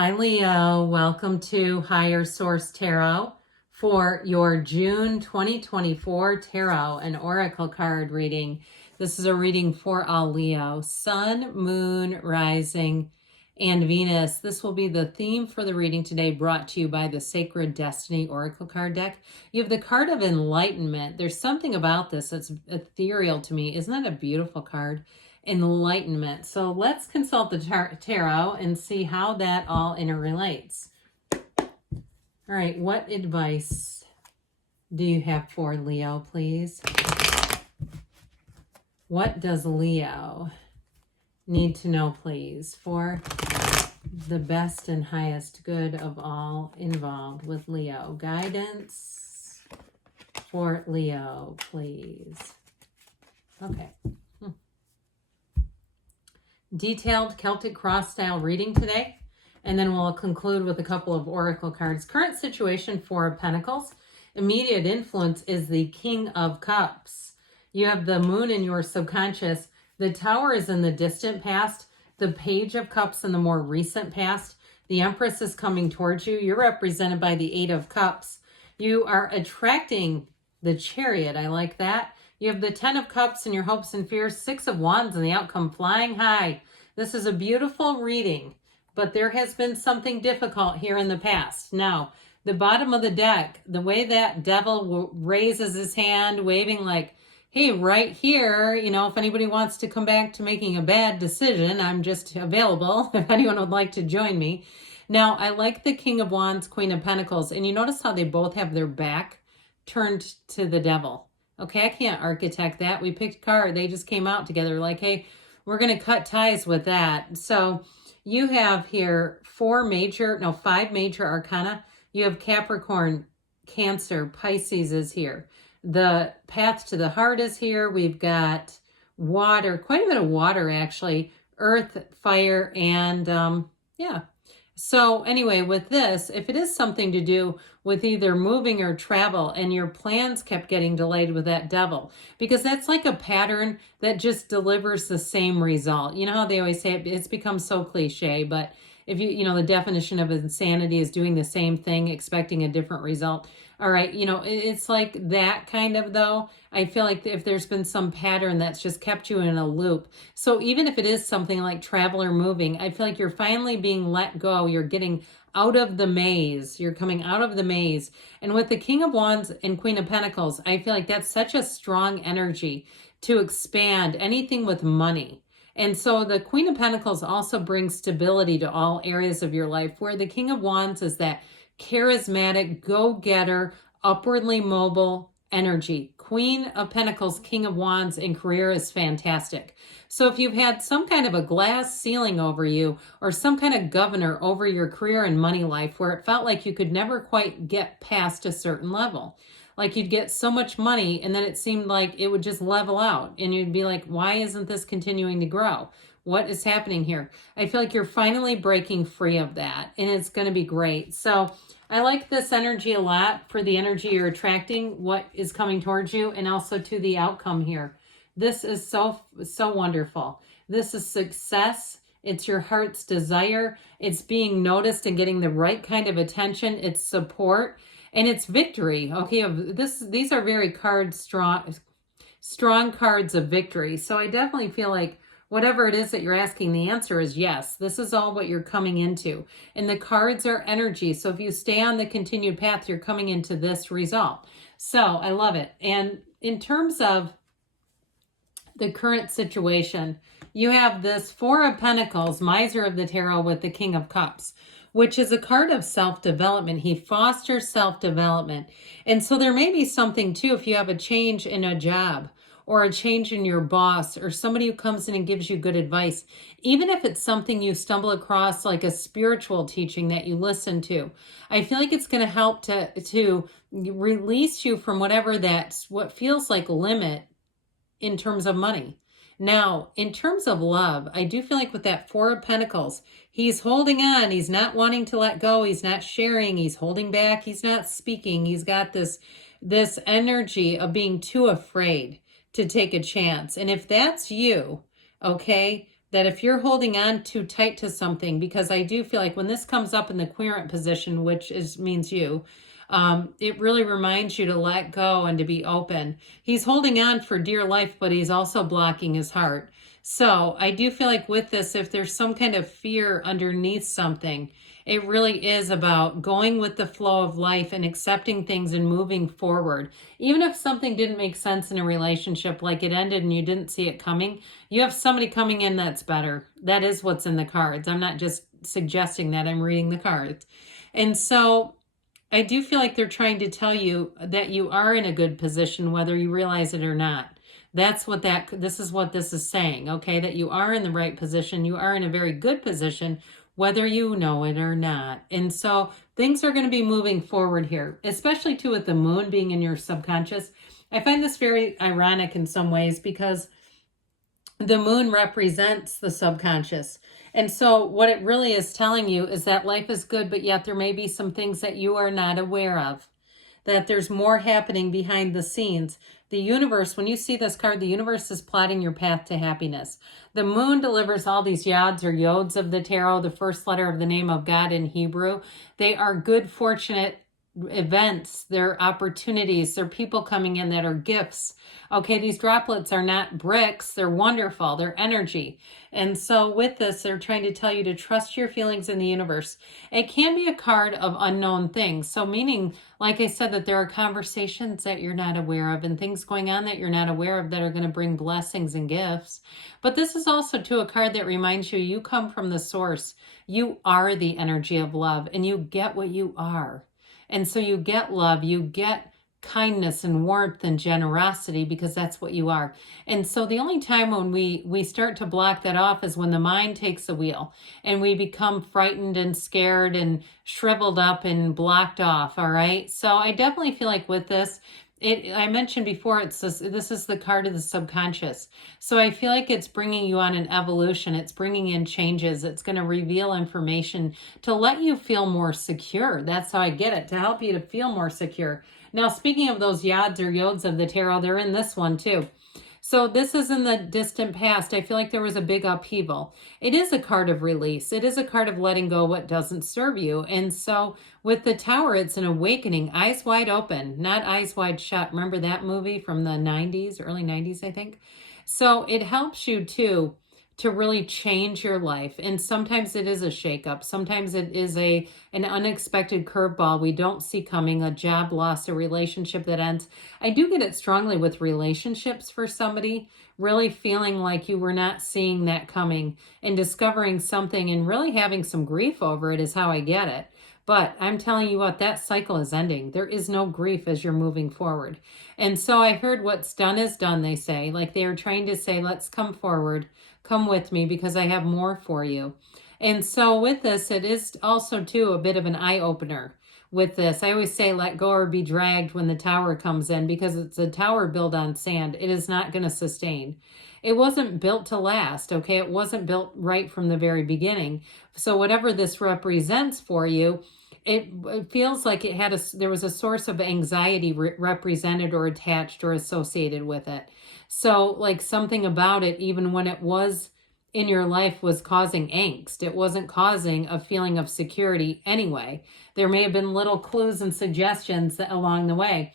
Hi, Leo. Welcome to Higher Source Tarot for your June 2024 Tarot and Oracle card reading. This is a reading for all Leo, Sun, Moon, Rising, and Venus. This will be the theme for the reading today, brought to you by the Sacred Destiny Oracle card deck. You have the card of enlightenment. There's something about this that's ethereal to me. Isn't that a beautiful card? Enlightenment. So let's consult the tarot and see how that all interrelates. All right, what advice do you have for Leo, please? What does Leo need to know, please, for the best and highest good of all involved with Leo? Guidance for Leo, please. Okay. Detailed Celtic cross style reading today, and then we'll conclude with a couple of oracle cards. Current situation, Four of Pentacles. Immediate influence is the King of Cups. You have the Moon in your subconscious. The Tower is in the distant past. The Page of Cups in the more recent past. The Empress is coming towards you. You're represented by the Eight of Cups. You are attracting the Chariot. I like that. You have the Ten of Cups in your hopes and fears, Six of Wands and the outcome flying high. This is a beautiful reading, but there has been something difficult here in the past. Now, the bottom of the deck, the way that devil raises his hand, waving like, hey, right here, you know, if anybody wants to come back to making a bad decision, I'm just available if anyone would like to join me. Now, I like the King of Wands, Queen of Pentacles, and you notice how they both have their back turned to the devil. Okay, I can't architect that. We picked a card. They just came out together like, hey, we're going to cut ties with that. So you have here five major arcana. You have Capricorn, Cancer, Pisces is here. The path to the heart is here. We've got water, quite a bit of water actually, earth, fire, and yeah. So anyway, with this, if it is something to do with either moving or travel and your plans kept getting delayed with that devil, because that's like a pattern that just delivers the same result. You know how they always say it's become so cliche, but if you know, the definition of insanity is doing the same thing, expecting a different result. All right, you know, it's like that kind of, though. I feel like if there's been some pattern that's just kept you in a loop. So even if it is something like travel or moving, I feel like you're finally being let go. You're getting out of the maze. You're coming out of the maze. And with the King of Wands and Queen of Pentacles, I feel like that's such a strong energy to expand anything with money. And so the Queen of Pentacles also brings stability to all areas of your life, where the King of Wands is that charismatic, go-getter, upwardly mobile energy. Queen of Pentacles, King of Wands, and career is fantastic. So if you've had some kind of a glass ceiling over you or some kind of governor over your career and money life where it felt like you could never quite get past a certain level, like you'd get so much money and then it seemed like it would just level out and you'd be like, why isn't this continuing to grow? What is happening here? I feel like you're finally breaking free of that, and it's going to be great. So I like this energy a lot for the energy you're attracting, what is coming towards you, and also to the outcome here. This is so wonderful. This is success. It's your heart's desire. It's being noticed and getting the right kind of attention. It's support, and it's victory. Okay, these are very strong cards of victory. So I definitely feel like whatever it is that you're asking, the answer is yes. This is all what you're coming into. And the cards are energy. So if you stay on the continued path, you're coming into this result. So I love it. And in terms of the current situation, you have this Four of Pentacles, Miser of the Tarot, with the King of Cups, which is a card of self-development. He fosters self-development. And so there may be something too, if you have a change in a job, or a change in your boss, or somebody who comes in and gives you good advice, even if it's something you stumble across, like a spiritual teaching that you listen to, I feel like it's going to help to release you from what feels like limit in terms of money. Now, in terms of love, I do feel like with that Four of Pentacles, he's holding on. He's not wanting to let go. He's not sharing. He's holding back. He's not speaking. He's got this energy of being too afraid to take a chance. And if that's you, okay, that if you're holding on too tight to something, because I do feel like when this comes up in the querent position, which means you, it really reminds you to let go and to be open. He's holding on for dear life, but he's also blocking his heart. So I do feel like with this, if there's some kind of fear underneath something, it really is about going with the flow of life and accepting things and moving forward. Even if something didn't make sense in a relationship, like it ended and you didn't see it coming, you have somebody coming in that's better. That is what's in the cards. I'm not just suggesting that, I'm reading the cards. And so I do feel like they're trying to tell you that you are in a good position, whether you realize it or not. This is what this is saying, okay? That you are in the right position. You are in a very good position, whether you know it or not. And so things are going to be moving forward here, especially too with the moon being in your subconscious. I find this very ironic in some ways because the moon represents the subconscious. And so what it really is telling you is that life is good, but yet there may be some things that you are not aware of, that there's more happening behind the scenes. The universe, when you see this card, the universe is plotting your path to happiness. The moon delivers all these yods or yods of the tarot, the first letter of the name of God in Hebrew. They are good, fortunate events. They're opportunities. They're people coming in that are gifts. Okay, these droplets are not bricks. They're wonderful. They're energy. And so with this, they're trying to tell you to trust your feelings in the universe. It can be a card of unknown things. So meaning, like I said, that there are conversations that you're not aware of and things going on that you're not aware of that are going to bring blessings and gifts. But this is also too a card that reminds you, you come from the source. You are the energy of love and you get what you are. And so you get love, you get kindness and warmth and generosity because that's what you are. And so the only time when we start to block that off is when the mind takes the wheel and we become frightened and scared and shriveled up and blocked off. All right. So I definitely feel like with this, I mentioned before, this is the card of the subconscious. So I feel like it's bringing you on an evolution. It's bringing in changes. It's going to reveal information to let you feel more secure. That's how I get it, to help you to feel more secure. Now, speaking of those yods or yods of the tarot, they're in this one too. So this is in the distant past. I feel like there was a big upheaval. It is a card of release. It is a card of letting go what doesn't serve you. And so with the Tower, it's an awakening, eyes wide open, not eyes wide shut. Remember that movie from the 90s, early 90s, I think? So it helps you too to really change your life. And sometimes it is a shakeup. Sometimes it is an unexpected curveball we don't see coming, a job loss, a relationship that ends. I do get it strongly with relationships for somebody, really feeling like you were not seeing that coming and discovering something and really having some grief over it is how I get it. But I'm telling you what, that cycle is ending. There is no grief as you're moving forward. And so I heard what's done is done, they say. Like they are trying to say, let's come forward. Come with me because I have more for you. And so with this, it is also too a bit of an eye-opener with this. I always say let go or be dragged when the Tower comes in because it's a tower built on sand. It is not going to sustain. It wasn't built to last, okay? It wasn't built right from the very beginning. So whatever this represents for you, it feels like there was a source of anxiety represented or attached or associated with it. So like something about it, even when it was in your life, was causing angst. It wasn't causing a feeling of security anyway. There may have been little clues and suggestions along the way.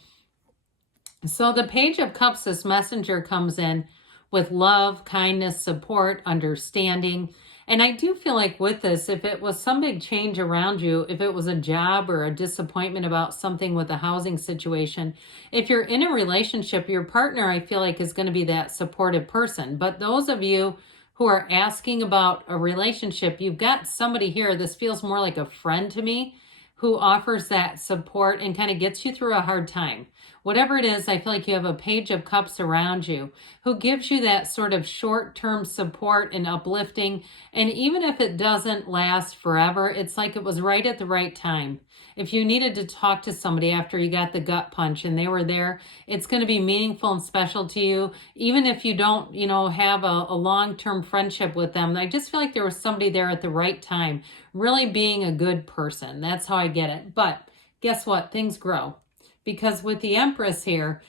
So the Page of Cups, this messenger comes in with love, kindness, support, understanding. And I do feel like with this, if it was some big change around you, if it was a job or a disappointment about something with a housing situation, if you're in a relationship, your partner, I feel like, is going to be that supportive person. But those of you who are asking about a relationship, you've got somebody here, this feels more like a friend to me, who offers that support and kind of gets you through a hard time. Whatever it is, I feel like you have a Page of Cups around you who gives you that sort of short-term support and uplifting. And even if it doesn't last forever, it's like it was right at the right time. If you needed to talk to somebody after you got the gut punch and they were there, it's going to be meaningful and special to you. Even if you don't, have a long-term friendship with them, I just feel like there was somebody there at the right time, really being a good person. That's how I get it. But guess what? Things grow. Because with the Empress here,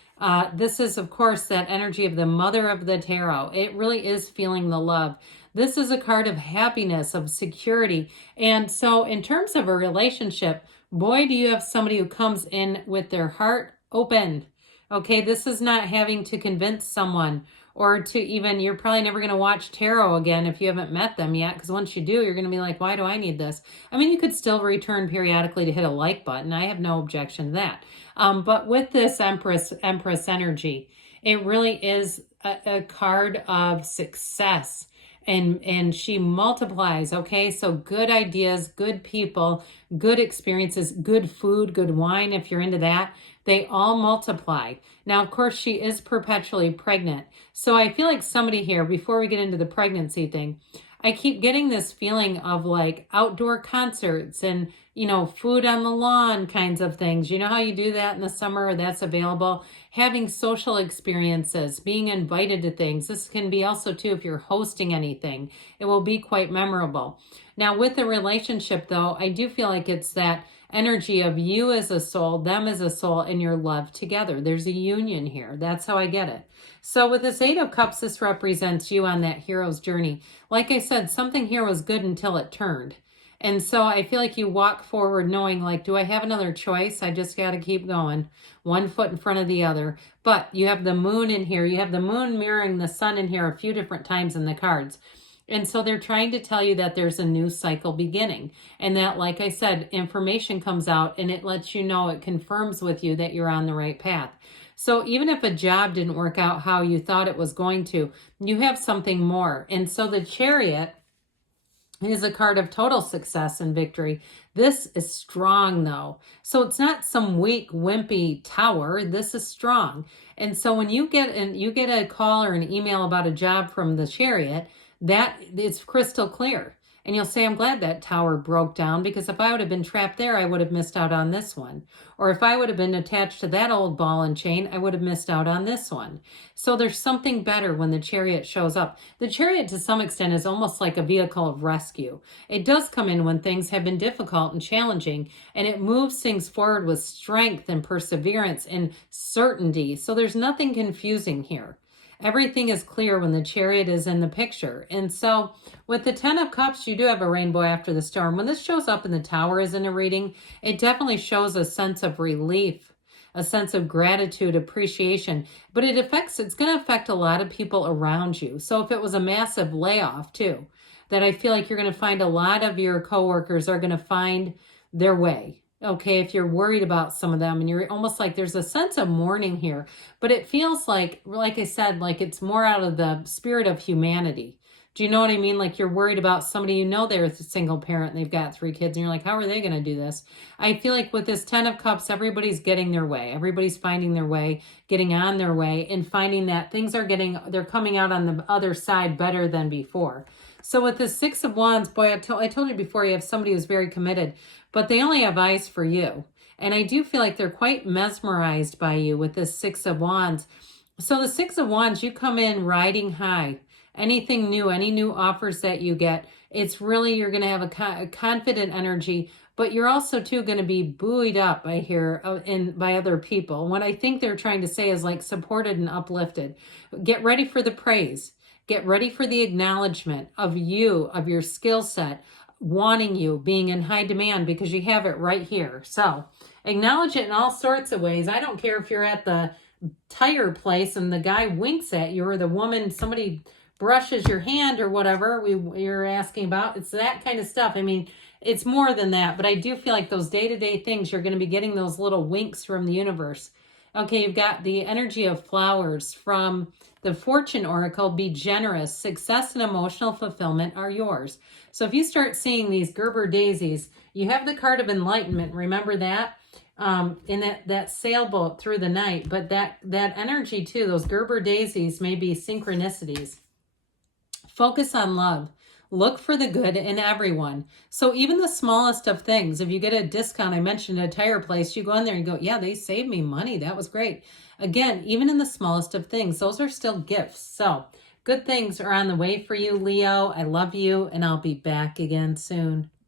this is, of course, that energy of the mother of the tarot. It really is feeling the love. This is a card of happiness, of security. And so in terms of a relationship, boy, do you have somebody who comes in with their heart open. Okay, this is not having to convince someone or to even, you're probably never going to watch tarot again if you haven't met them yet, because once you do, you're going to be like, why do I need this? I mean, you could still return periodically to hit a like button. I have no objection to that. But with this Empress energy, it really is a card of success. And she multiplies. Okay, so good ideas, good people, good experiences, good food, good wine, if you're into that, they all multiply. Now, of course, she is perpetually pregnant. So I feel like somebody here, before we get into the pregnancy thing, I keep getting this feeling of like outdoor concerts and, you know, food on the lawn kinds of things. You know how you do that in the summer? That's available. Having social experiences, being invited to things. This can be also too if you're hosting anything. It will be quite memorable. Now with the relationship though, I do feel like it's that energy of you as a soul, them as a soul, and your love together. There's a union here. That's how I get it. So with this Eight of Cups, this represents you on that hero's journey. Like I said, something here was good until it turned. And so I feel like you walk forward knowing like, do I have another choice? I just got to keep going. One foot in front of the other. But you have the moon in here. You have the moon mirroring the sun in here a few different times in the cards. And so they're trying to tell you that there's a new cycle beginning. And that, like I said, information comes out and it lets you know, it confirms with you that you're on the right path. So even if a job didn't work out how you thought it was going to, you have something more. And so the Chariot is a card of total success and victory. This is strong though. So it's not some weak, wimpy tower. This is strong. And so when you get a call or an email about a job from the Chariot, that it's crystal clear. And you'll say, I'm glad that tower broke down, because if I would have been trapped there, I would have missed out on this one. Or if I would have been attached to that old ball and chain, I would have missed out on this one. So there's something better when the Chariot shows up. The Chariot, to some extent, is almost like a vehicle of rescue. It does come in when things have been difficult and challenging, and it moves things forward with strength and perseverance and certainty. So there's nothing confusing here. Everything is clear when the Chariot is in the picture. And so with the 10 of Cups, you do have a rainbow after the storm. When this shows up and the tower is in a reading, it definitely shows a sense of relief, a sense of gratitude, appreciation. But it's going to affect a lot of people around you. So if it was a massive layoff too, that I feel like you're going to find a lot of your coworkers are going to find their way. Okay, if you're worried about some of them and you're almost like there's a sense of mourning here, but it feels like I said, like it's more out of the spirit of humanity. Do you know what I mean? Like you're worried about somebody, you know, they're a single parent and they've got 3 kids and you're like, how are they going to do this? I feel like with this 10 of Cups, everybody's getting their way. Everybody's finding their way, getting on their way, and finding that they're coming out on the other side better than before. So with the 6 of Wands, boy, I told you before, you have somebody who's very committed, but they only have eyes for you. And I do feel like they're quite mesmerized by you with this 6 of Wands. So the 6 of Wands, you come in riding high. Anything new, any new offers that you get, it's really, you're going to have a confident energy, but you're also too going to be buoyed up, I hear, by other people. What I think they're trying to say is like supported and uplifted. Get ready for the praise. Get ready for the acknowledgement of you, of your skill set, wanting you, being in high demand, because you have it right here. So acknowledge it in all sorts of ways. I don't care if you're at the tire place and the guy winks at you, or the woman, somebody brushes your hand or whatever you're asking about. It's that kind of stuff. I mean, it's more than that, but I do feel like those day-to-day things, you're going to be getting those little winks from the universe. Okay, you've got the energy of flowers from the Fortune Oracle. Be generous. Success and emotional fulfillment are yours. So if you start seeing these Gerber daisies, you have the card of enlightenment. Remember that? In that sailboat through the night. But that energy too, those Gerber daisies may be synchronicities. Focus on love. Look for the good in everyone. So even the smallest of things, if you get a discount, I mentioned a tire place, you go in there and go, yeah, they saved me money. That was great. Again, even in the smallest of things, those are still gifts. So good things are on the way for you, Leo. I love you, and I'll be back again soon.